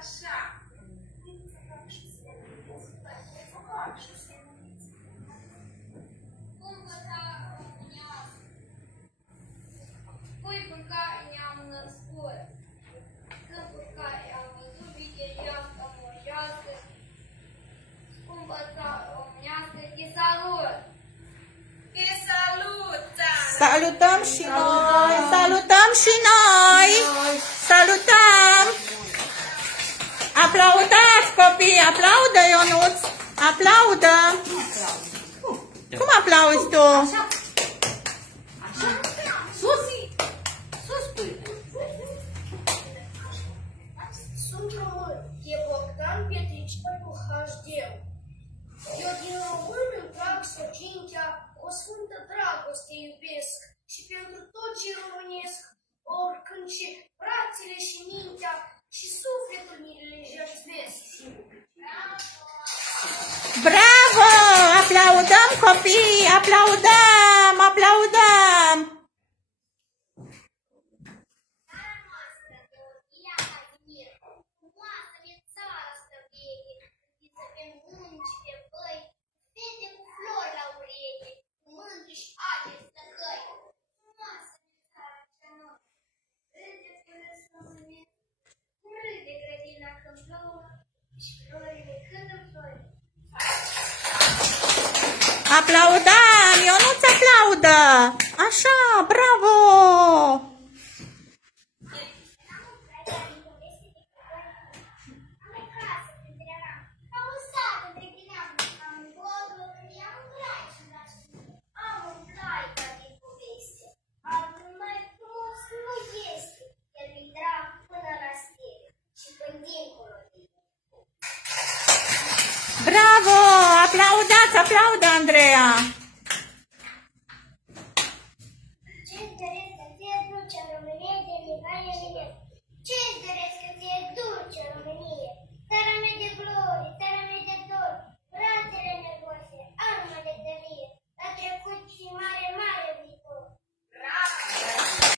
așa. Cum învăța românească? Puiul care ne-am născut, câmpul care am văzut, vigeliască, moșească, cum învăța românească, te salut! Te salut, țară! Salutăm și noi! Salutăm și noi! Salutăm! Aplaudați, copii! Aplaudă, Ionuț! Aplaudă! Cum aplauzi tu? Așa. Sus! Sus, pui! Sunt român, e Bogdan Pietricel cu HD. Eu din român îmi trag săgintea, o sfântă dragoste iubesc și pentru tot ce românesc, oricând ce brațele și mintea și sufletul mi le jertfesc. Bravo! Aplaudăm, copii! Aplaudăm! Aplaudăm! Aplaudăm! Ionuț aplaudă! Așa, bravo! Bravo! Aplaudați, aplaudă, Andreea!